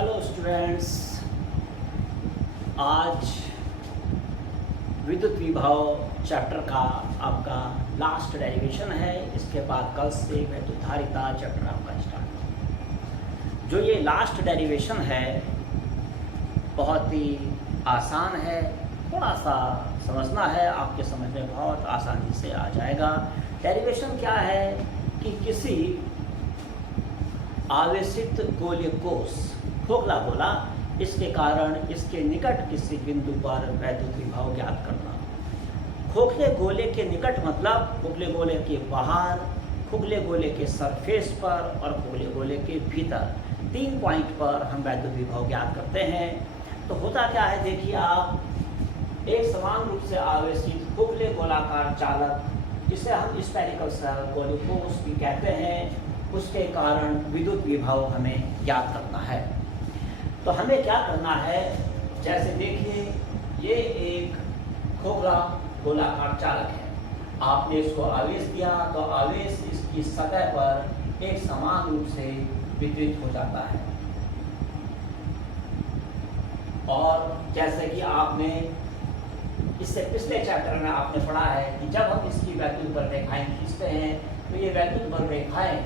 Hello students, आज विद्युत विभव चैप्टर का आपका लास्ट डेरिवेशन है। इसके बाद कल से वैद्युतधारिता चैप्टर आपका स्टार्ट। जो ये लास्ट डेरिवेशन है बहुत ही आसान है, थोड़ा सा समझना है, आपके समझ में बहुत आसानी से आ जाएगा। डेरिवेशन क्या है कि किसी आवेशित गोलीय कोष खोखला गोला, इसके कारण इसके निकट किसी बिंदु पर वैद्युत विभव ज्ञात करना। खोखले गोले के निकट मतलब खोखले गोले के बाहर, खोखले गोले के सरफेस पर और खोखले गोले के भीतर 3 पॉइंट पर हम वैद्युत विभव ज्ञात करते हैं। तो होता क्या है, देखिए आप, एक समान रूप से आवेशित खोखले गोलाकार चालक, जिसे हम स्फेरिकल सेल गोलीय कोष भी कहते हैं, उसके कारण विद्युत विभव हमें ज्ञात करना है। तो हमें क्या करना है, जैसे देखिए ये एक खोखला गोलाकार चालक है, आपने इसको आवेश दिया तो आवेश इसकी सतह पर एक समान रूप से वितरित हो जाता है। और जैसे कि आपने इससे पिछले चैप्टर में आपने पढ़ा है कि जब हम इसकी वैद्युत बल रेखाएं खींचते हैं तो ये वैद्युत बल रेखाएं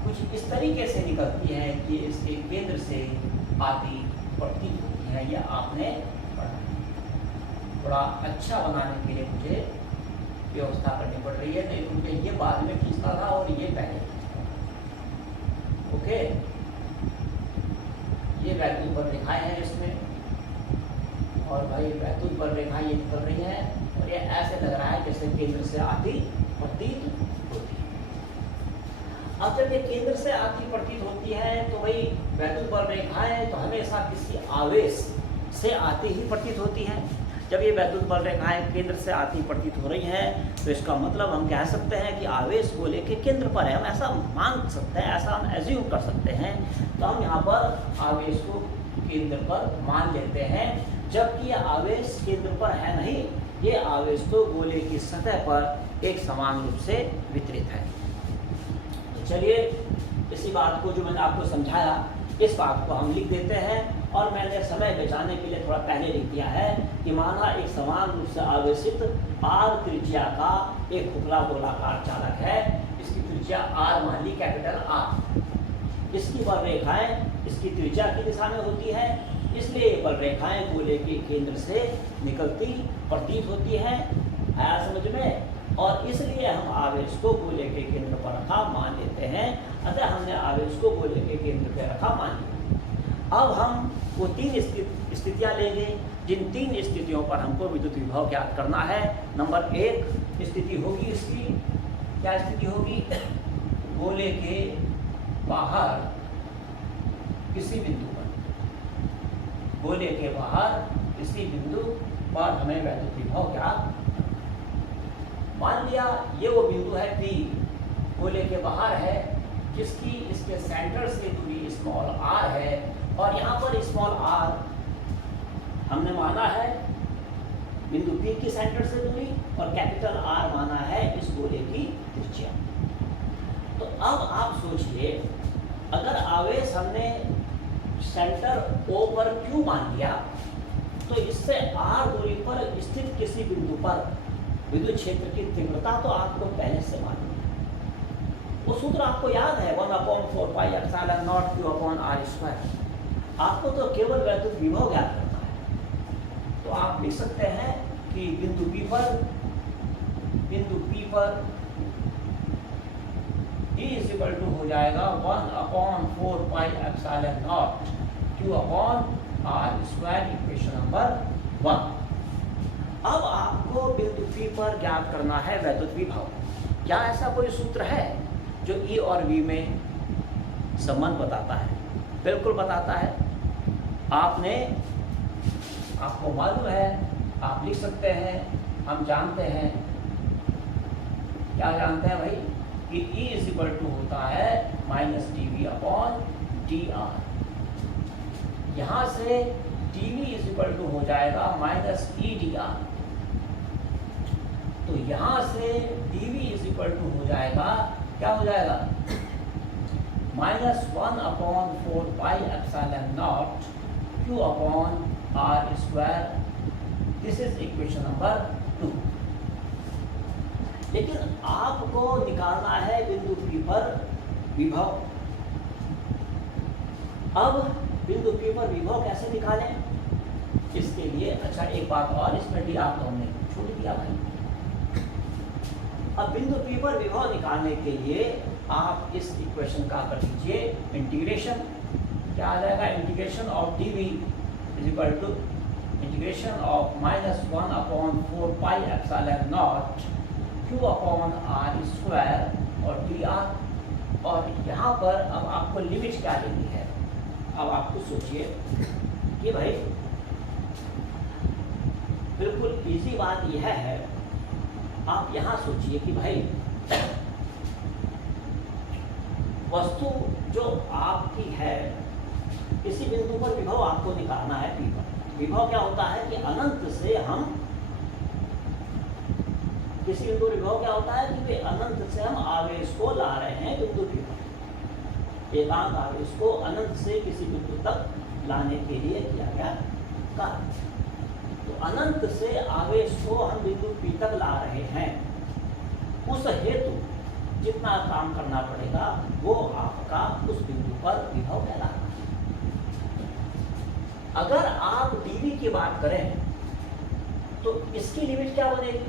कुछ इस तरीके से निकलती हैं कि इसके केंद्र से आती प्रतीत होती है। यह आपने पढ़ा। थोड़ा अच्छा बनाने के लिए मुझे व्यवस्था करनी पड़ रही है, नहीं तो मुझे ये बाद में खींचना था और ये पहले खींचना था। ओके, ये वैद्युत बल रेखाएं हैं इसमें, और भाई वैद्युत बल रेखाएं ये निकल रही हैं और ये ऐसे लग रहा है जैसे केंद्र से आती प्रतीत होती है। अब जब ये केंद्र से आती प्रतीत होती है तो वही वैद्युत बल रेखाएं तो हमेशा किसी आवेश से आती ही प्रतीत होती हैं। जब ये वैद्युत बल रेखाएं केंद्र से आती प्रतीत हो रही हैं तो इसका मतलब हम कह सकते हैं कि आवेश गोले के केंद्र पर है। हम ऐसा मान सकते हैं, ऐसा हम एज्यूम कर सकते हैं। तो हम यहाँ पर आवेश को केंद्र पर मान लेते हैं, जबकि ये आवेश केंद्र पर है नहीं, ये आवेश तो गोले की सतह पर एक समान रूप से वितरित है। चलिए इसी बात को जो मैंने आपको समझाया, इस बात को हम लिख देते हैं। और मैंने समय बचाने के लिए थोड़ा पहले लिख दिया है कि माना एक समान रूप से आवेशित आर त्रिज्या का एक खोखला गोलाकार चालक है, इसकी त्रिज्या आर मान ली, कैपिटल आर। इसकी बल रेखाएं इसकी त्रिज्या की दिशा में होती है, इसलिए ये बल रेखाएं गोले के केंद्र से निकलती प्रतीत होती हैं। आया समझ में? और इसलिए हम आवेश को गोले के केंद्र पर रखा मान लेते हैं। अतः हमने आवेश को गोले के केंद्र पर रखा मान लिया। अब हम वो 3 स्थितियां लेंगे, जिन 3 स्थितियों पर हमको विद्युत विभव ज्ञात करना है। नंबर 1 स्थिति होगी इसकी, क्या स्थिति होगी, गोले के बाहर किसी बिंदु पर, गोले के बाहर किसी बिंदु पर हमें वैद्युत विभव ज्ञात। मान लिया ये वो बिंदु है P, गोले के बाहर है, जिसकी इसके सेंटर से दूरी स्मॉल r है, और यहाँ पर स्मॉल r हमने माना है बिंदु P की सेंटर से दूरी, और कैपिटल R माना है इस गोले की त्रिज्या। तो अब आप सोचिए, अगर आवेश हमने सेंटर O पर Q मान लिया, तो इससे R दूरी पर स्थित किसी बिंदु पर विद्युत क्षेत्र की तीव्रता तो आपको पहले से मालूम है। वो सूत्र आपको याद है, 1/4 pi epsilon not Q upon R square. आपको तो केवल वैद्युत विभव ज्ञात करना है। तो आप लिख सकते हैं कि बिंदु P पर E इज इक्वल टू हो जाएगा 1/4 pi epsilon not Q upon R square, equation number 1। अब आपको बिंदु P पर ज्ञात करना है वैद्युत विभव। क्या ऐसा कोई सूत्र है जो E और V में संबंध बताता है? बिल्कुल बताता है। आपको मालूम है, आप लिख सकते हैं, हम जानते हैं, क्या जानते हैं भाई, कि E इज इक्वल टू होता है -dV अपॉन dr। यहाँ से dV इज इक्वल टू हो जाएगा -EdR। तो यहाँ से dV इज इक्वल टू हो जाएगा, क्या हो जाएगा, minus 1/4 pi epsilon not q upon r square. This is equation number 2। लेकिन आपको निकालना है बिंदु P पर विभव। अब बिंदु P पर विभव कैसे निकालें? इसके लिए अच्छा एक बात और, इसमें भी आप हमने छोड़ दिया भाई। अब बिंदु P पर विभव निकालने के लिए आप इस इक्वेशन का कर लीजिए इंटीग्रेशन। क्या आ जाएगा? Integration of dv is equal to integration of minus 1/4 pi epsilon not q upon r square और dr। और यहाँ पर अब आपको लिमिट क्या लेनी है? अब आपको सोचिए कि भाई बिल्कुल इजी बात यह है, आप यहाँ सोचिए कि भाई वस्तु जो आपकी है, किसी बिंदु पर विभव आपको निकालना है P पर। विभव क्या होता है कि अनंत से हम किसी बिंदु विभव क्या होता है कि अनंत से हम आवेश को ला रहे हैं बिंदु P पर। एकांक आवेश को अनंत से किसी बिंदु तक लाने के लिए किया गया कार्य। तो अनंत से आवेश को हम बिंदु P तक ला रहे हैं, उस हेतु जितना काम करना पड़ेगा वो आपका उस बिंदु पर विभव कहलाता है। अगर आप dv की बात करें तो इसकी लिमिट क्या बनेगी?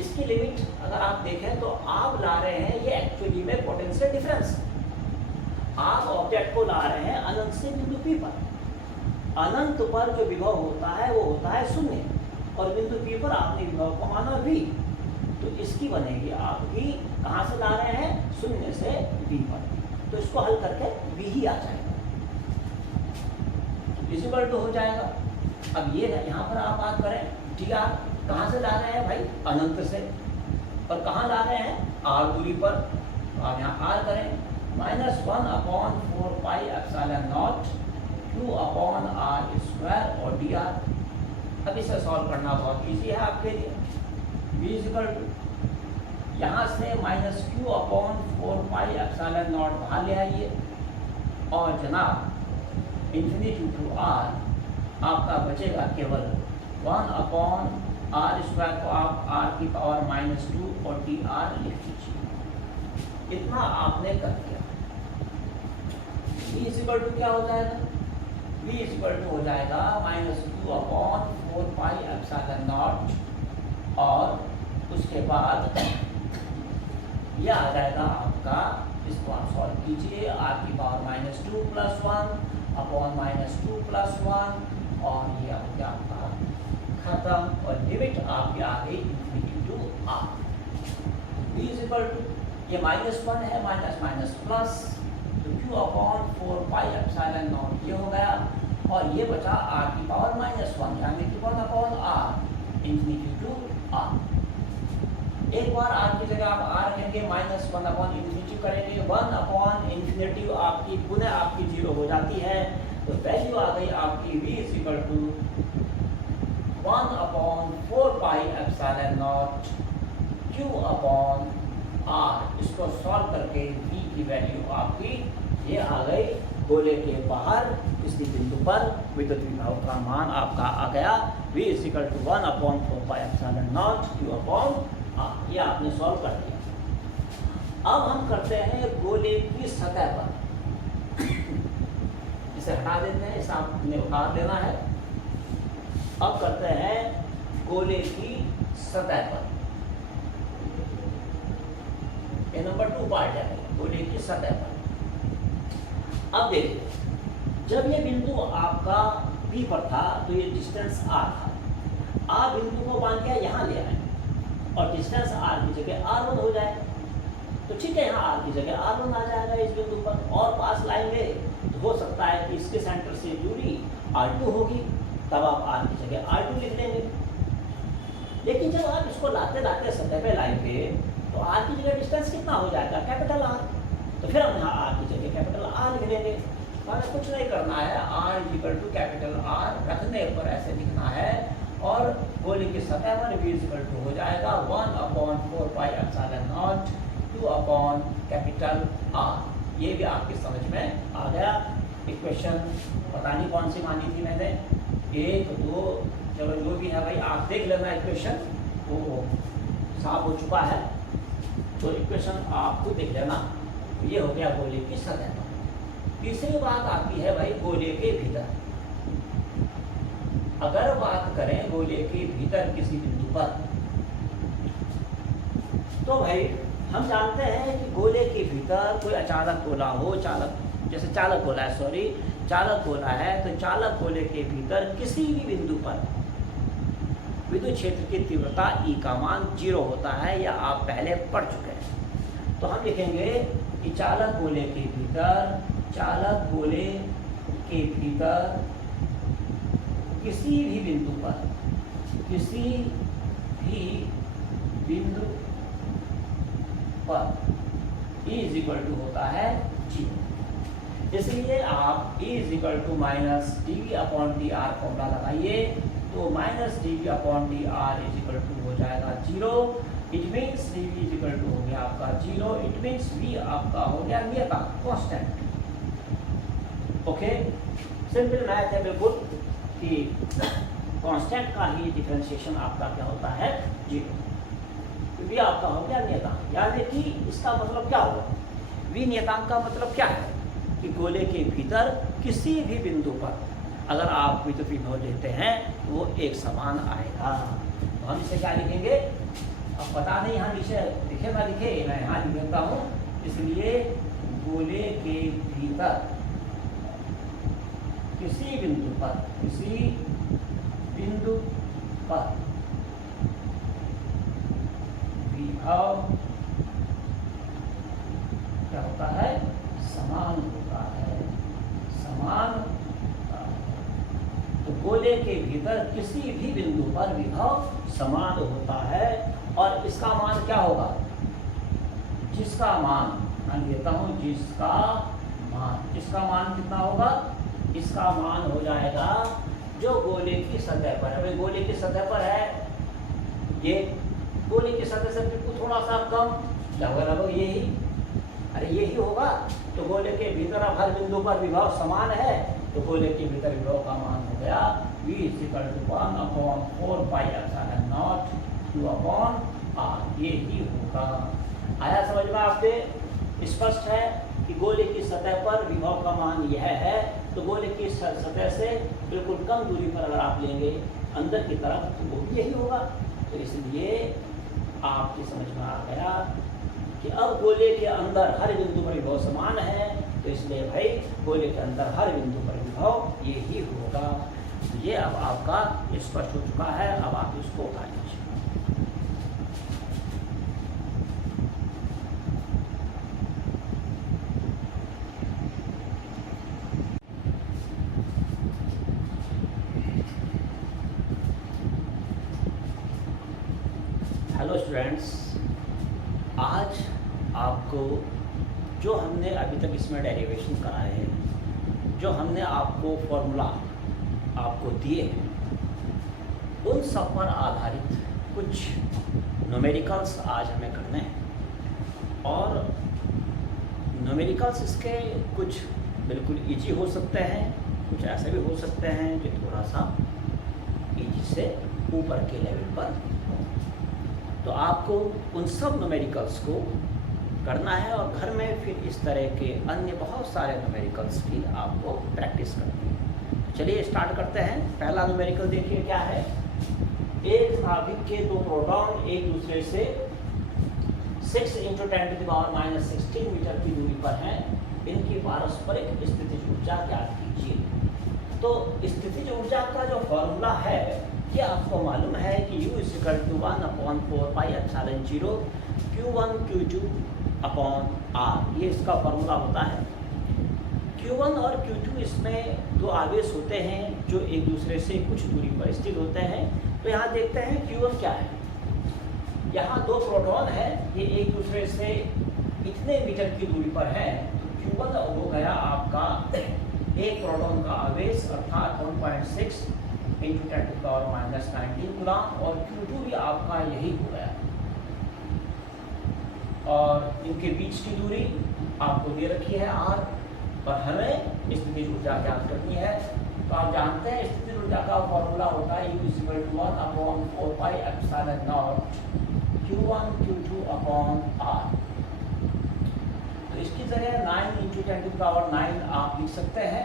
इसकी लिमिट अगर आप देखें तो आप ला रहे हैं ये एक्चुअली में पोटेंशियल डिफरेंस। आप ऑब्जेक्ट को ला रहे हैं अनंत से बिंदु P पर। अनंत पर जो विभव होता है वो होता है 0 और बिंदु P पर आपने विभव को माना v। तो इसकी बनेगी आपकी, कहाँ से ला रहे हैं? 0 से v पर। तो इसको हल करके v ही आ जाएगा, इक्वल टू हो जाएगा। अब ये यहाँ पर आप बात करें dr, कहाँ से ला रहे हैं भाई? अनंत से। और कहाँ ला रहे हैं? r दूरी पर। तो आप यहाँ r करें minus 1/4 pi epsilon not q upon r square और dr। अब इसे सॉल्व करना बहुत इजी है आपके लिए। v इक्वल टू यहाँ से minus q upon 4 pi epsilon not बाहर ले आइए और जनाब इन्फिनिटी टू r आपका बचेगा केवल 1/r स्क्वायर को आप r की पावर -2 और dr लिख दीजिए। इतना आपने कर दिया। v इक्वल टू क्या हो जाएगा? v इक्वल टू हो जाएगा -2/4 पाई एप्सिलॉन नॉट और उसके बाद यह आ जाएगा आपका, इसको आप सॉल्व कीजिए, r की पावर -2 + 1 अपॉन -2 + 1 और ये हो गया आपका खत्म। और लिमिट आपकी आ गई infinity to r। v equal to ये -1 है, माइनस माइनस प्लस, तो q upon 4 pi epsilon not ये हो गया और ये बचा r की पावर -1 यानी कि 1/r इन्फिनिटी टू r। एक बार r की जगह आप r कहेंगे -1/∞ करेंगे, 1/∞ आपकी पुनः आपकी 0 हो जाती है। तो वैल्यू आ गई आपकी v equal to 1/4 pi epsilon not q upon r। इसको सॉल्व करके v की वैल्यू आपकी ये आ गई। गोले के बाहर किसी बिंदु पर विद्युत विभव का मान आपका आ गया v equal to 1/4 pi epsilon not q upon r। ये आपने सॉल्व कर दिया। अब हम करते हैं गोले की सतह पर। इसे हटा देते हैं, इसे आपने उतार देना है। अब करते हैं गोले की सतह पर। ये नंबर 2 पार्ट है गोले की सतह पर। अब देखिए, जब ये बिंदु आपका P पर था तो ये डिस्टेंस r था। आप बिंदु को मान के यहाँ ले आए और डिस्टेंस r की जगह r1 हो जाए तो ठीक है, यहाँ r की जगह r1 आ जाएगा इस बिंदु पर। और पास लाएंगे तो हो सकता है कि इसके सेंटर से दूरी r2 होगी, तब आप r की जगह r2 लिख लेंगे। लेकिन जब आप इसको लाते लाते सतह पे लाएंगे तो r की जगह डिस्टेंस कितना हो जाएगा? Capital R। तो फिर हम यहाँ r की जगह कैपिटल R लिख लेंगे। हमें कुछ नहीं करना है, r equal to capital R रखने पर ऐसे लिखना है और गोले की सतह पर v इक्वल टू हो जाएगा 1/4 pi epsilon not q upon capital R। ये भी आपकी समझ में आ गया। इक्वेशन पता नहीं कौन सी मानी थी मैंने, 1 2, चलो जो भी है भाई आप देख लेना, इक्वेशन वो साफ हो चुका है, तो इक्वेशन आप खुद देख लेना। ये हो गया गोले की सतह पर। तीसरी बात आती है भाई गोले के भीतर। अगर बात करें गोले के भीतर किसी बिंदु पर, तो भाई हम जानते हैं कि गोले के भीतर कोई अचालक गोला हो, जैसे चालक गोला है, चालक गोला है, तो चालक गोले के भीतर किसी भी बिंदु पर विद्युत क्षेत्र की तीव्रता E का मान 0 होता है, या आप पहले पढ़ चुके हैं। तो हम लिखेंगे कि चालक गोले के भीतर किसी भी बिंदु पर E इक्वल टू होता है 0। इसलिए आप E equal to minus dV/dr formula लगाइए, तो माइनस dV/dr इक्वल टू हो जाएगा 0। It means dV equal to हो गया आपका 0। इट मीन्स V आपका हो गया नियतांक, कांस्टेंट। ओके, सिंपल मैथ है बिल्कुल, कि कांस्टेंट का ही डिफरेंशिएशन आपका क्या होता है, 0। V आपका हो गया नियतांक। यानी कि इसका मतलब क्या होगा, V नियतांक का मतलब क्या है कि गोले के भीतर किसी भी बिंदु पर अगर आप विद्युत विभव लेते हैं तो वो एक समान आएगा। तो हम इसे क्या लिखेंगे, अब पता नहीं यहाँ नीचे लिखे ना लिखे, मैं यहाँ लिख देता हूँ। इसलिए गोले के भीतर किसी बिंदु पर विभव क्या होता है, समान होता है। तो गोले के भीतर किसी भी बिंदु पर विभव समान होता है, और इसका मान क्या होगा, जिसका मान, मैं लेता हूं जिसका मान कितना होगा, इसका मान हो जाएगा जो गोले की सतह पर है। गोले की सतह पर है, ये गोले की सतह से बिल्कुल थोड़ा सा कम, लगभग यही होगा। तो गोले के भीतर अब हर बिंदु पर विभव समान है, तो गोले के भीतर विभव का मान हो गया V = 1/4πε0 Q/R। ये ही होगा। आया समझ में आपके? स्पष्ट है कि गोले की सतह पर विभव का मान यह है, तो गोले की सतह से बिल्कुल कम दूरी पर अगर आप लेंगे अंदर की तरफ, तो वो भी यही होगा। तो इसलिए आपकी समझ में आ गया कि अब गोले के अंदर हर बिंदु पर विभव समान है, तो इसलिए भाई गोले के अंदर हर बिंदु पर विभव यही होगा। तो ये अब आपका स्पष्ट हो चुका है। अब आप इसको उठा लीजिए। हेलो स्टूडेंट्स, आज आपको जो हमने अभी तक इसमें डेरिवेशन कराए हैं, जो हमने आपको फॉर्मूला आपको दिए हैं, उन सब पर आधारित कुछ न्यूमेरिकल्स आज हमें करने हैं। और न्यूमेरिकल्स इसके कुछ बिल्कुल इजी हो सकते हैं, कुछ ऐसे भी हो सकते हैं जो थोड़ा सा इजी से ऊपर के लेवल पर। तो आपको उन सब न्यूमेरिकल्स को करना है, और घर में फिर इस तरह के अन्य बहुत सारे न्यूमेरिकल्स की आपको प्रैक्टिस करनी है। चलिए स्टार्ट करते हैं। पहला न्यूमेरिकल देखिए क्या है। एक नाभिक के 2 प्रोटॉन एक दूसरे से 6 × 10⁻⁻16 मीटर की दूरी पर हैं। इनकी पारस्परिक स्थितिज ऊर्जा ज्ञात कीजिए। तो स्थितिज ऊर्जा का जो फॉर्मूला है, क्या आपको मालूम है कि U = 1/4πε0 Q1 Q2/R, ये इसका फॉर्मूला होता है। Q1 और Q2 इसमें 2 आवेश होते हैं जो एक दूसरे से कुछ दूरी पर स्थित होते हैं। तो यहाँ देखते हैं Q1 क्या है। यहाँ 2 प्रोटॉन है, ये एक दूसरे से इतने मीटर की दूरी पर है। तो Q1 हो गया आपका एक प्रोटॉन का आवेश, अर्थात 1.6 × 10⁻⁻19 कूलम, और Q2 भी आपका यही हो गया। और इनके बीच की दूरी आपको दे रखी है r, और हमें स्थितिज ऊर्जा ज्ञात करनी है। तो आप जानते हैं स्थितिज ऊर्जा का फॉर्मूला होता है U = 1/4πε0 Q1 Q2 upon R। तो इसकी जगह 9 × 10⁹ आप लिख सकते हैं।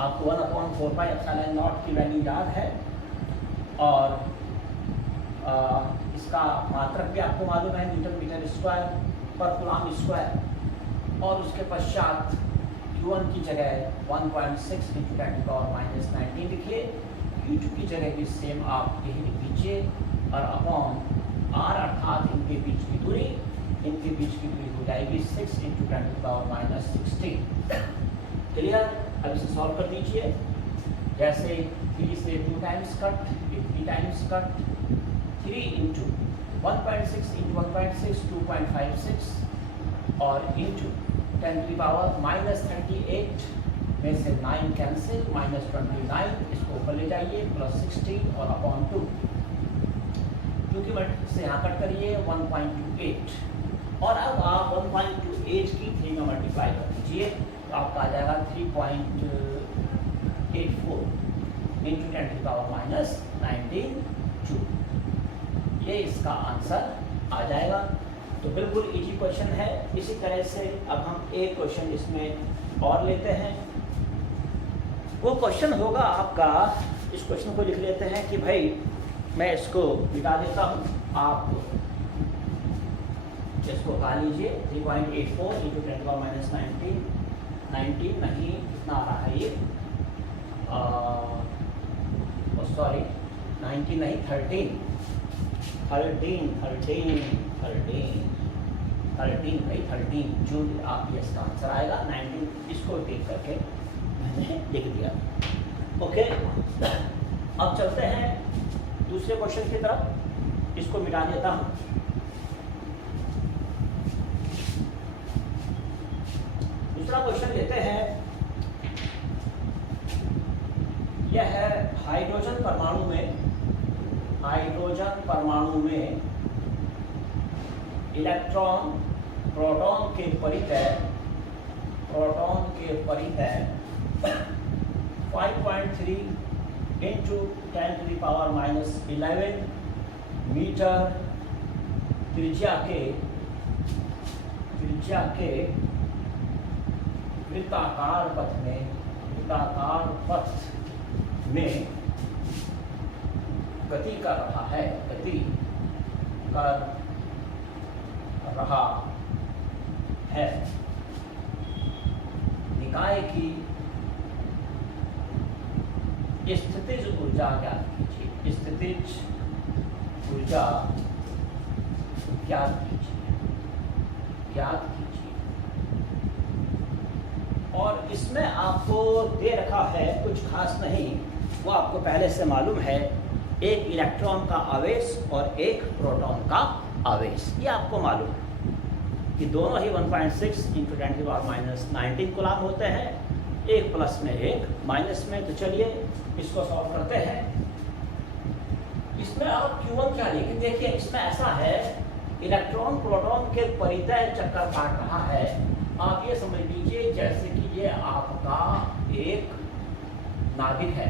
आपको 1/4πε0 की वैल्यू याद है, और इसका मात्रक भी आपको मालूम है, Nm²/कूलम्ब²। और उसके पश्चात Q1 की जगह 1.6 × 10⁻⁻19 लिखिए, Q2 की जगह भी सेम आप यही लिख दीजिए, और अपॉन R अर्थात इनके बीच की दूरी हो जाएगी 6 × 10⁻16। क्लियर? अब इसे सॉल्व कर दीजिए। जैसे 3 से 2 टाइम्स कट, 3 टाइम्स कट, 3 × 1.6 × 1.6 2.56, और इंटू 10⁻⁻38 में से 9 कैंसिल, -29 इसको ऊपर ले जाइए, +16 और अपॉन 2, क्योंकि मल्टीप्ल से यहाँ कट करिए 1.28, और अब आप 1.28 की 3 में मल्टीप्लाई कर दीजिए, तो आपका आ जाएगा 3.84 × 10⁻⁻19 जूल। ये इसका आंसर आ जाएगा। तो बिल्कुल इजी क्वेश्चन है। इसी तरह से अब हम एक क्वेश्चन इसमें और लेते हैं। वो क्वेश्चन होगा आपका, इस क्वेश्चन को लिख लेते हैं कि भाई मैं इसको मिटा देता हूँ, आप इसको उठा लीजिए। 3.84 × 10⁻⁻19 19 नहीं, कितना आ रहा है ये, सॉरी 19 नहीं, 13 भाई 13 जून आप ये इसका आंसर आएगा। 19 इसको टिक करके मैंने लिख दिया। ओके, अब चलते हैं दूसरे क्वेश्चन की तरफ। इसको मिटा देता हूँ। दूसरा क्वेश्चन लेते हैं। यह है हाइड्रोजन परमाणु में इलेक्ट्रॉन प्रोटॉन के परितय 5.3 × 10⁻⁻11 मीटर त्रिज्या के वृत्ताकार पथ में गति कर रहा है। निकाय की स्थितिज ऊर्जा ज्ञात कीजिए। स्थितिज ऊर्जा ज्ञात कीजिए। और इसमें आपको दे रखा है कुछ खास नहीं, वो आपको पहले से मालूम है। एक इलेक्ट्रॉन का आवेश और एक प्रोटॉन का आवेश, ये आपको मालूम है कि दोनों ही 1.6 × 10⁻⁻19 कूलम्ब होते हैं, एक प्लस में एक माइनस में। तो चलिए इसको सॉल्व करते हैं। इसमें आप Q1 क्या लिखें? देखिए इसमें ऐसा है, इलेक्ट्रॉन प्रोटॉन के परितय चक्कर काट रहा है। आप ये समझ लीजिए जैसे कि ये आपका एक नाभिक है,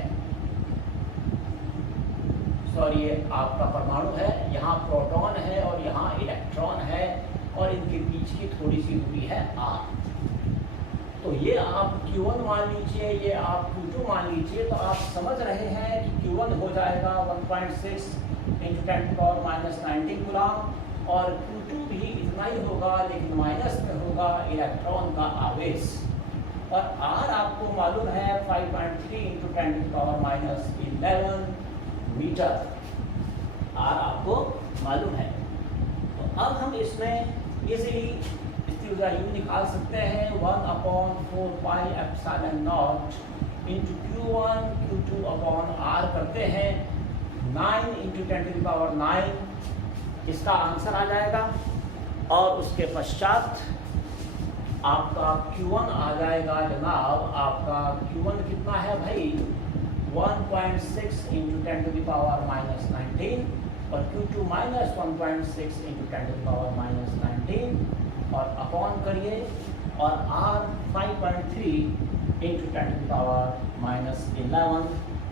सॉरी ये आपका परमाणु है, यहाँ प्रोटॉन है और यहाँ इलेक्ट्रॉन है, और इनके बीच की थोड़ी सी दूरी है r। तो ये आप Q1 मान लीजिए, ये आप Q2 मान लीजिए। तो आप समझ रहे हैं कि Q1 हो जाएगा 1.6 × 10⁻⁻19 कूलम्ब, और Q2 भी इतना ही होगा, लेकिन माइनस में होगा इलेक्ट्रॉन का आवेश। और R आपको मालूम है 5.3 × 10⁻⁻11 मीटर, R आपको मालूम है। तो अब हम इसमें इजीली इसकी ऊर्जा U निकाल सकते हैं। 1/4πε0 × Q1 Q2 अपॉन R करते हैं 9 × 10⁹ इसका आंसर आ जाएगा। और उसके पश्चात आपका Q1 आ जाएगा जनाब, आपका Q1 कितना है भाई, 1.6 × 10⁻⁻19, और Q2 -1.6 × 10⁻⁻19 और अपॉन करिए और r 5.3 इंटू 10⁻⁻11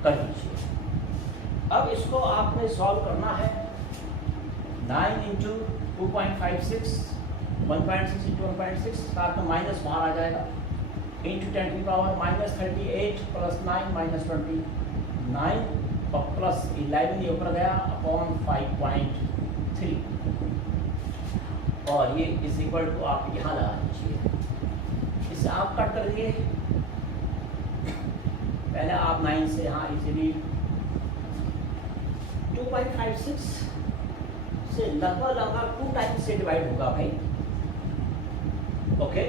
कर दीजिए। अब इसको आपने सॉल्व करना है। 9 इंटू 2.56 1.6 इंटू 1.6 साथ में माइनस बाहर आ जाएगा इंटू 10⁻⁻38 प्लस 9 माइनस 29 और प्लस 11 ये ऊपर गया अपॉन 5.3 और ये इज इक्वल टू आप यहाँ लगा दीजिए। इसे आप कट कर दिए। पहले आप 9 से यहाँ इजीली 2.56 से लगभग 2 टाइम्स से डिवाइड होगा भाई, ओके।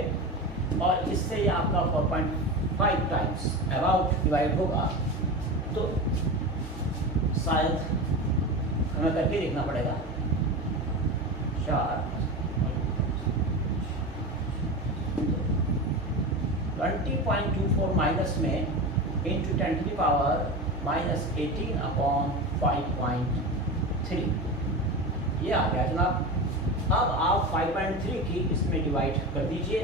और इससे ये आपका 4.5 टाइम्स अबाउट डिवाइड होगा, तो शायद हमें करके देखना पड़ेगा। 20.24 माइनस में इंटू 10⁻⁻18 अपॉन 5.3 ये आ गया जनाब। अब आप 5.3 की इसमें डिवाइड कर दीजिए।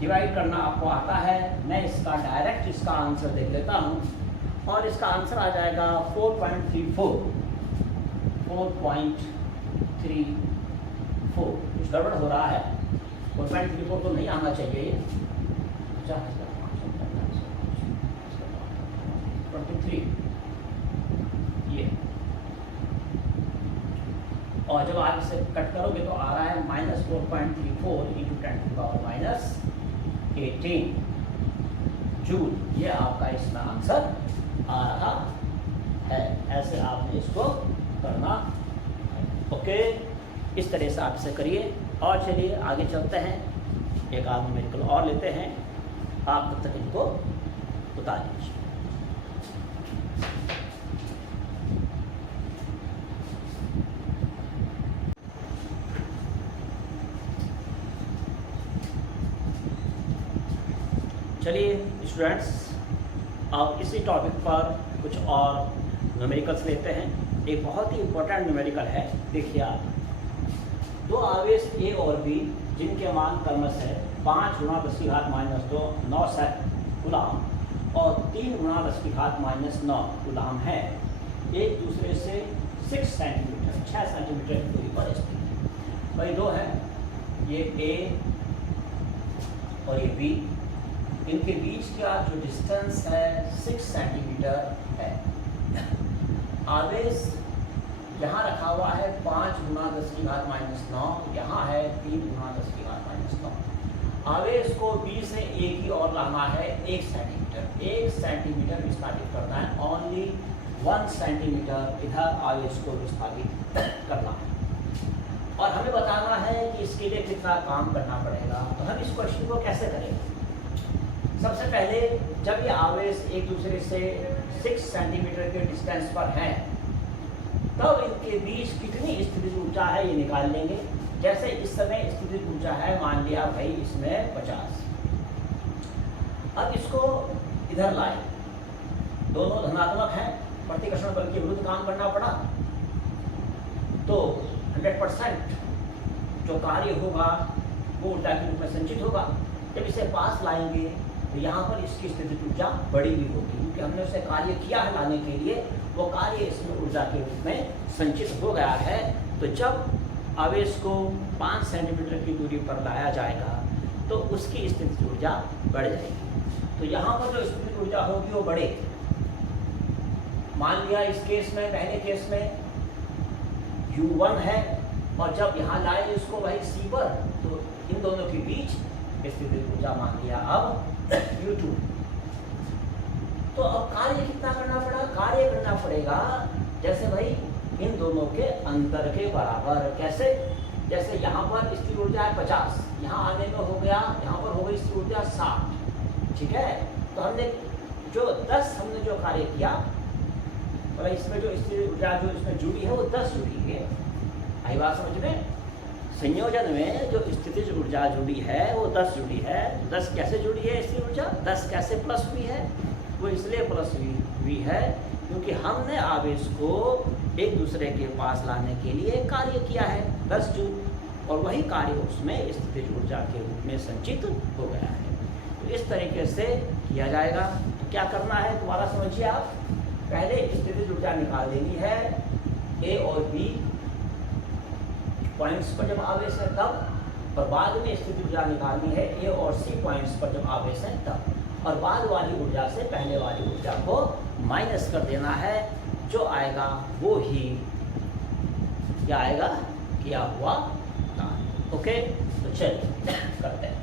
डिवाइड करना आपको आता है, मैं इसका डायरेक्ट इसका आंसर देख लेता हूँ और इसका आंसर आ जाएगा 4.34। कुछ गड़बड़ हो रहा है, 4.34 तो नहीं आना चाहिए ये। 23 ये, और जब आप इसे कट करोगे तो आ रहा है -4.34 इंटू 10⁻⁻18 जूल। ये आपका इसमें आंसर आ रहा है। ऐसे आपने इसको करना, ओके। इस तरह से आप इसे करिए और चलिए आगे चलते हैं। एक आध न्यूमेरिकल और लेते हैं, आप तब तक इनको बता दीजिए। चलिए स्टूडेंट्स, अब इसी टॉपिक पर कुछ और न्यूमेरिकल्स लेते हैं। एक बहुत ही इम्पोर्टेंट न्यूमेरिकल है। देखिए आप, दो आवेश ए और बी जिनके मान क्रमशः 5 × 10⁻⁻2 9 कूलाम और 3 × 10⁻⁻9 कूलाम है, एक दूसरे से 6 सेंटीमीटर की दूरी पर स्थित है। भाई दो है, ये ए और ये बी, इनके बीच का जो डिस्टेंस है 6 सेंटीमीटर है। आवेश यहाँ रखा हुआ है 5 × 10⁻⁻9, यहाँ है 3 × 10⁻⁻9। आवेश को बी से ए की ओर लाना है 1 सेंटीमीटर। 1 सेंटीमीटर विस्थापित करना है, ओनली 1 सेंटीमीटर इधर आवेश को विस्थापित करना है। और हमें बताना है कि इसके लिए कितना काम करना पड़ेगा। तो हम इस क्वेश्चन को कैसे करेंगे? सबसे पहले जब ये आवेश एक दूसरे से 6 सेंटीमीटर के डिस्टेंस पर हैं, तब इनके बीच कितनी स्थितिज ऊर्जा है ये निकाल लेंगे। जैसे इस समय स्थितिज ऊर्जा है, मान लिया भाई इसमें 50। अब इसको इधर लाए, दोनों धनात्मक हैं, प्रतिकर्षण बल के विरुद्ध काम करना पड़ा, तो 100% जो कार्य होगा वो ऊर्जा के रूप में संचित होगा। जब इसे पास लाएंगे तो यहाँ पर इसकी स्थितिज ऊर्जा बड़ी भी होगी, क्योंकि हमने उसे कार्य किया है लाने के लिए, वो कार्य इसमें ऊर्जा के रूप में संचित हो गया है। तो जब आवेश को 5 सेंटीमीटर की दूरी पर लाया जाएगा तो उसकी स्थितिज ऊर्जा बढ़ जाएगी। तो यहाँ पर जो स्थितिज ऊर्जा होगी वो बढ़ेगी। मान लिया इस केस में, पहले केस में U1 है, और जब यहाँ लाए इसको भाई C पर, तो इन दोनों के बीच स्थितिज ऊर्जा मान लिया अब U2। तो अब कार्य कितना करना पड़ा? कार्य करना पड़ेगा जैसे भाई इन दोनों के अंतर के बराबर। कैसे? जैसे यहाँ पर स्थिर ऊर्जा है 50, यहाँ आने में हो गया, यहाँ पर हो गई स्थिर ऊर्जा 60, ठीक है। तो हमने जो 10 हमने जो कार्य किया, तो इसमें जो स्थिर ऊर्जा जो इसमें जुड़ी है वो 10 जुड़ी है। आई बात समझ में? संयोजन में जो स्थितिज ऊर्जा जुड़ी है वो 10 जुड़ी है। 10 कैसे जुड़ी है स्थिर ऊर्जा? 10 कैसे प्लस हुई है? वो इसलिए प्लस हुई है क्योंकि हमने आवेश को एक दूसरे के पास लाने के लिए कार्य किया है 10 जूल। और वही कार्य उसमें स्थितिज ऊर्जा के रूप में संचित हो गया है। तो इस तरीके से किया जाएगा। तो क्या करना है दोबारा समझिए आप, पहले स्थितिज ऊर्जा निकाल देनी है ए और बी पॉइंट्स पर जब आवेश है तब, और बाद में स्थितिज ऊर्जा निकालनी है ए और सी पॉइंट्स पर जब आवेश है तब, और बाद वाली ऊर्जा से पहले वाली ऊर्जा को माइनस कर देना है। जो आएगा वो ही क्या आएगा, किया हुआ कार्य। ओके, तो चलिए करते हैं।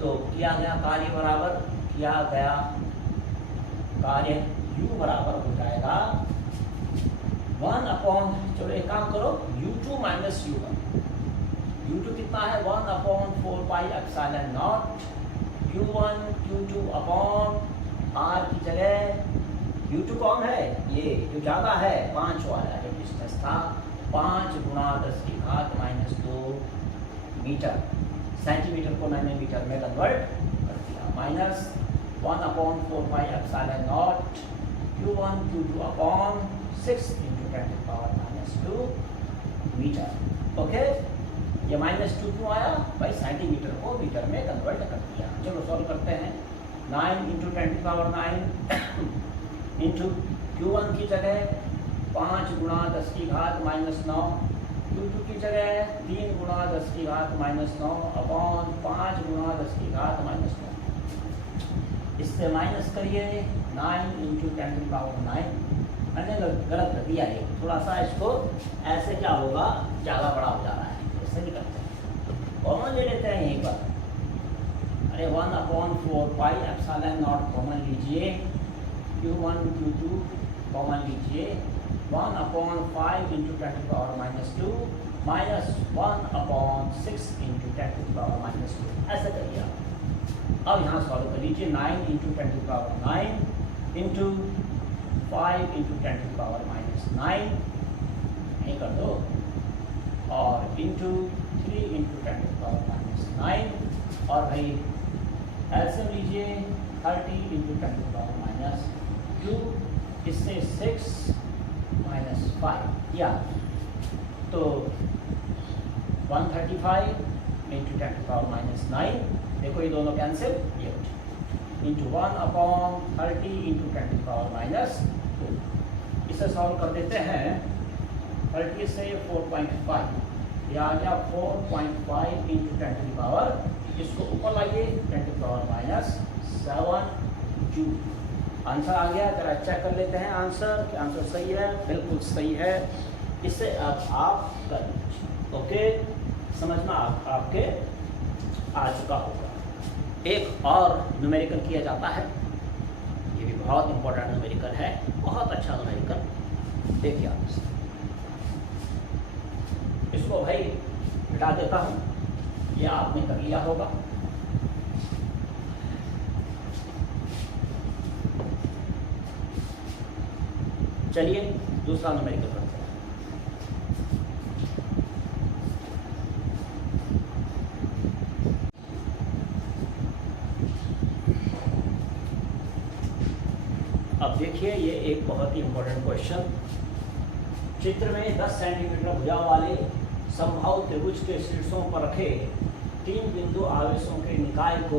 तो किया गया कार्य बराबर किया गया कार्य U बराबर हो जाएगा 1 अपॉन, चलो एक काम करो, U2 माइनस U1। U2 कितना है 1 upon 4 pi epsilon not U1 Q2 upon R की जगह U2 कौन है, ये जो ज़्यादा है 5 वाला है डिस्टेंस था, 5 गुणा 10 की घात -2 मीटर, सेंटीमीटर को मैंने मीटर में कन्वर्ट कर दिया, minus 1 upon 4 pi epsilon not Q1 Q2 upon 6 into 10⁻² metre. Okay, ये -2 क्यों आया भाई, सेंटीमीटर को मीटर में कन्वर्ट कर दिया। चलो सॉल्व करते हैं। 9 इंटू 10⁻9 इंटू Q1 की जगह 5 गुणा 10 की घात -9, Q2 की जगह 3 गुणा 10 की घात -9 अपॉन 5 गुणा 10 की घात -9। इससे माइनस करिए 9 इंटू 10⁻9, मैंने गलत कर दिया है, थोड़ा सा इसको ऐसे क्या होगा, ज़्यादा बड़ा हो जा रहा है, इससे नहीं करते हैं, कॉमन ले लेते हैं यहीं पर। अरे 1 upon 4 pi epsilon not common लीजिए, Q1 Q2 कॉमन लीजिए, 1 upon 5 into 10⁻² minus 1 upon 6 into 10⁻², ऐसा करिए आप। अब यहाँ सॉल्व कर लीजिए, 9 इंटू 10⁻9 इंटू 5 इंटू 10⁻⁹ यहीं कर दो, और इंटू 3 इंटू 10⁻⁹, और भाई एलसीएम लीजिए 30 इंटू 10⁻², इससे 6 - 5 या तो 135 इंटू 10⁻⁹, देखो ये दोनों कैंसिल, ये इंटू 1 अपॉन 30 इंटू 10⁻², इसे सॉल्व कर देते हैं। 30 से 4.5, ये आ गया 4.5 इंटू 10⁻, इसको ऊपर लाइए 10⁻⁷ जूल। आंसर आ गया, जरा चेक कर लेते हैं आंसर, कि आंसर सही है, बिल्कुल सही है। इससे अब आप कर लीजिए। ओके, समझना आपके आ चुका होगा। एक और न्यूमेरिकल किया जाता है, ये भी बहुत इंपॉर्टेंट न्यूमेरिकल है, बहुत अच्छा न्यूमेरिकल। देखिए आप इसको भाई मिटा देता हूँ, ये आपने कर लिया होगा। चलिए दूसरा न्यूमेरिकल करते हैं। अब देखिए ये एक बहुत ही इंपॉर्टेंट क्वेश्चन। चित्र में 10 सेंटीमीटर भुजा वाले समबाहु त्रिभुज के शीर्षों पर रखे 3 बिंदु आवेशों के निकाय को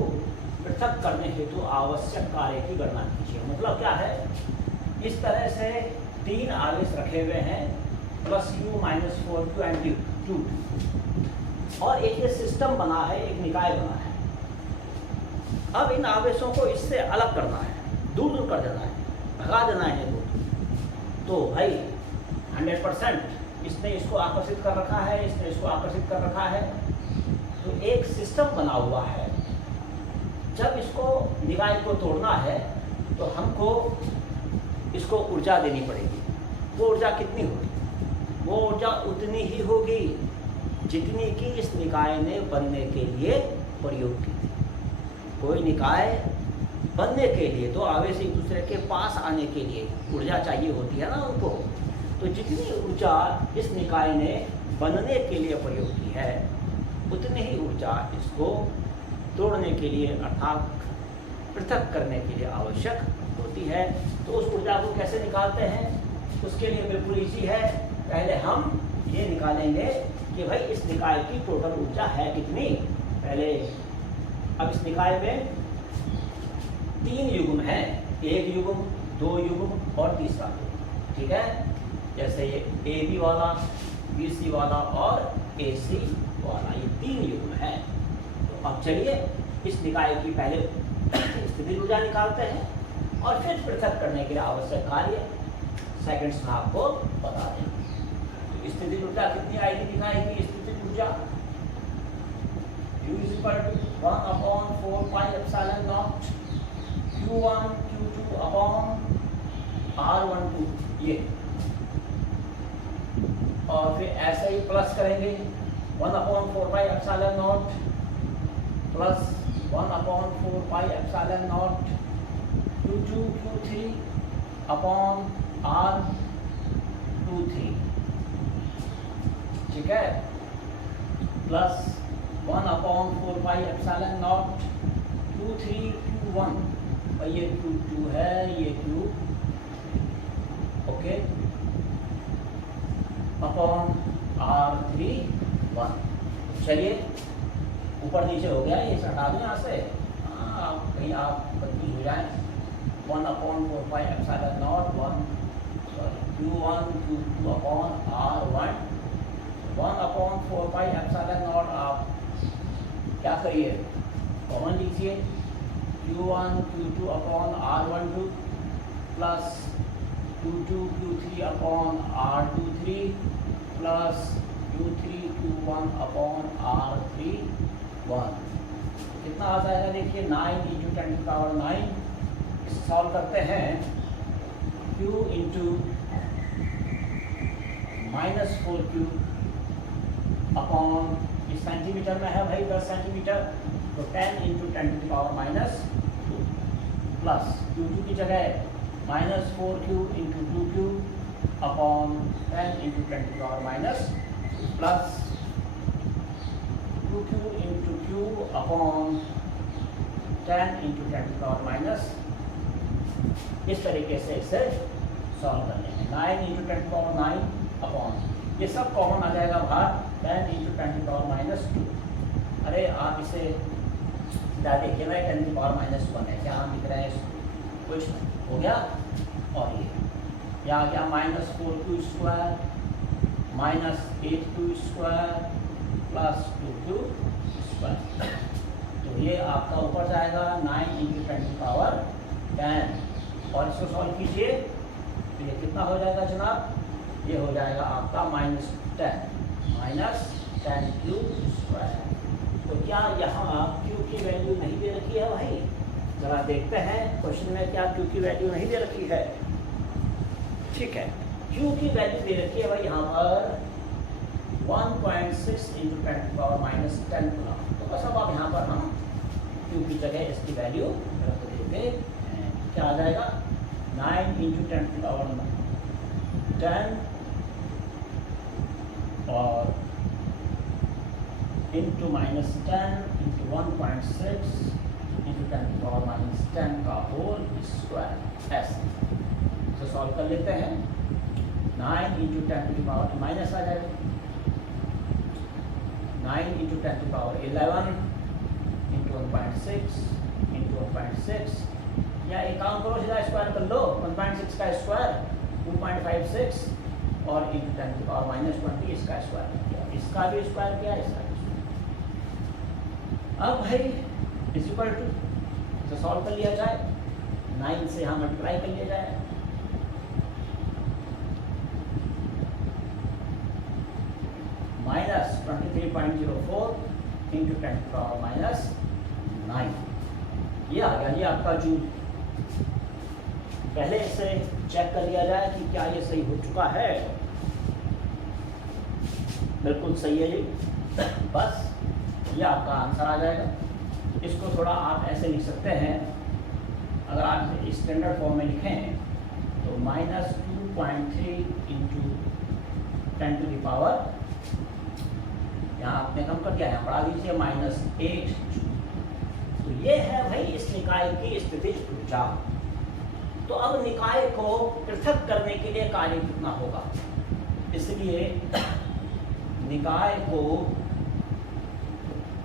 पृथक करने हेतु आवश्यक कार्य की गणना कीजिए। मतलब क्या है, इस तरह से 3 आवेश रखे हुए हैं, +Q -4Q एंड Q, और एक ये सिस्टम बना है, एक निकाय बना है। अब इन आवेशों को इससे अलग करना है, दूर दूर कर देना है, भगा देना है दूर। तो भाई 100% इसने इसको आकर्षित कर रखा है, इसने इसको आकर्षित कर रखा है, तो एक सिस्टम बना हुआ है। जब इसको निकाय को तोड़ना है तो हमको इसको ऊर्जा देनी पड़ेगी। वो ऊर्जा कितनी होगी? वो ऊर्जा उतनी ही होगी जितनी कि इस निकाय ने बनने के लिए प्रयोग की थी। कोई निकाय बनने के लिए तो आवेश एक दूसरे के पास आने के लिए ऊर्जा चाहिए होती है ना उनको, तो जितनी ऊर्जा इस निकाय ने बनने के लिए प्रयोग की है उतनी ही ऊर्जा इसको तोड़ने के लिए अर्थात पृथक करने के लिए आवश्यक होती है। तो उस ऊर्जा को कैसे निकालते हैं, उसके लिए बिल्कुल इजी है। पहले हम ये निकालेंगे कि भाई इस निकाय की टोटल ऊर्जा है कितनी। पहले अब इस निकाय में 3 युग्म है, 1 युग्म, 2 युग्म और तीसरा युग्म, ठीक है। जैसे ये AB वाला, BC वाला और AC वाला, ये 3 युग्म है। तो अब चलिए इस निकाय की पहले स्थिति ऊर्जा निकालते हैं और फिर पृथक करने के लिए आवश्यक कार्य सेकंड्स में आपको बता देंगे। तो स्थिति ऊर्जा कितनी आएगी निकाय की स्थिति ऊर्जा, U = 1/4 pi epsilon naught Q1 Q2 R12, ये। और फिर ऐसे ही प्लस करेंगे 1/4 pi epsilon naught plus 1/4 pi epsilon naught Q2 Q3 R23, ठीक है, plus 1/4 pi epsilon naught Q3 Q1, और ये Q2 है, ये Q, ओके, अपॉन R31। चलिए ऊपर नीचे हो गया, ये हटा दें यहाँ से, कहीं आप कंफ्यूज हो जाए। 1/4 pi epsilon naught Q1 Q2 upon R1, 1/4 pi epsilon naught आप क्या करिए, कॉमन लीजिए, Q1 Q2 upon R12 plus Q2 Q3 upon R23 plus Q3 Q1 upon R31। कितना आ जाएगा देखिए, 9 × 10⁹। इसे सॉल्व करते हैं, Q × -4Q अपॉन, इस सेंटीमीटर में है भाई 10 सेंटीमीटर, तो 10 × 10⁻² प्लस Q2 की जगह -4Q × 2Q upon 10 × 10⁻² plus 2Q × Q upon 10 × 10⁻²। इस तरीके से इसे सॉल्व कर लेंगे। 9 × 10⁹ अपॉन, ये सब कॉमन आ जाएगा बाहर, 10 × 10⁻²। अरे आप इसे देखिए ना, 10⁻1 है, क्या हम लिख रहे हैं, कुछ हो गया, और ये आ गया -4Q² -8Q² प्लस 2Q²। तो ये आपका ऊपर जाएगा 9 × 10⁻10, और इसको सॉल्व कीजिए तो ये कितना हो जाएगा जनाब, ये हो जाएगा आपका -10 10Q²। तो क्या यहाँ Q की वैल्यू नहीं दे रखी है भाई, जरा देखते हैं क्वेश्चन में क्या Q की वैल्यू नहीं दे रखी है। ठीक है, Q की वैल्यू दे रखी है भाई यहाँ पर 1.6 × 10⁻10 गुना। तो बस अब यहाँ पर हम Q की जगह इसकी वैल्यू रख देते हैं, क्या आ जाएगा, 9 × 10⁻10 और into -10 into 1.6 into 10⁻10 का होल स्क्वायर, ऐसे तो सॉल्व कर लेते हैं। 9 × 10⁻, माइनस आ जाएगा, 9 × 10⁻11 into 1.6 into 1.6, या एक काम करो, सीधा स्क्वायर कर लो, 1.6 का स्क्वायर 2.56 और into 10⁻20 इसका स्क्वायर किया, इसका भी स्क्वायर किया, इसका भी। अब भाई इक्वल टू, इसे सॉल्व कर लिया जाए, 9 से यहाँ मल्टीप्लाई कर लिया जाए, -23.04 into 10⁻9, ये आ गया जी आपका जूल। पहले इसे चेक कर लिया जाए कि क्या ये सही हो चुका है। बिल्कुल सही है जी, बस ये आपका आंसर आ जाएगा। इसको थोड़ा आप ऐसे लिख सकते हैं, अगर आप इसे स्टैंडर्ड फॉर्म में लिखें तो -2.3 into 10⁻, यहाँ आपने कम कर दिया, यहाँ बढ़ा दीजिए -8 जूल। तो ये है भाई इस निकाय की स्थितिज ऊर्जा। तो अब निकाय को पृथक करने के लिए कार्य कितना होगा, इसलिए निकाय को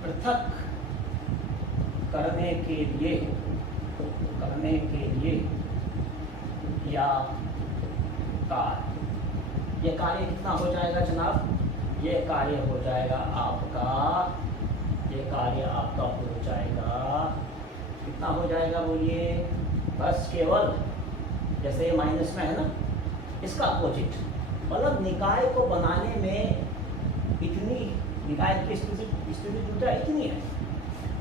पृथक करने के लिए या कार्य, ये कार्य कितना हो जाएगा जनाब? ये कार्य हो जाएगा आपका, ये कार्य आपका हो जाएगा, कितना हो जाएगा बोलिए? बस केवल जैसे माइनस में है ना, इसका अपोजिट, मतलब निकाय को बनाने में इतनी, निकाय की स्थिति ऊर्जा इतनी है,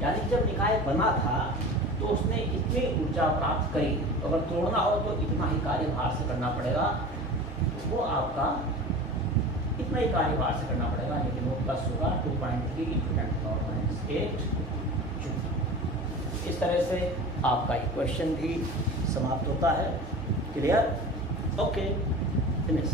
यानी कि जब निकाय बना था तो उसने इतनी ऊर्जा प्राप्त करी, तो अगर तोड़ना हो तो इतना ही कार्यभार से करना पड़ेगा, तो वो आपका इतना ही कार्यभार से करना पड़ेगा, लेकिन वो प्लस होगा 2.3 × 10⁻⁸ जूल। इस तरह से आपका इक्वेशन भी समाप्त होता है। क्लियर? Okay, finish.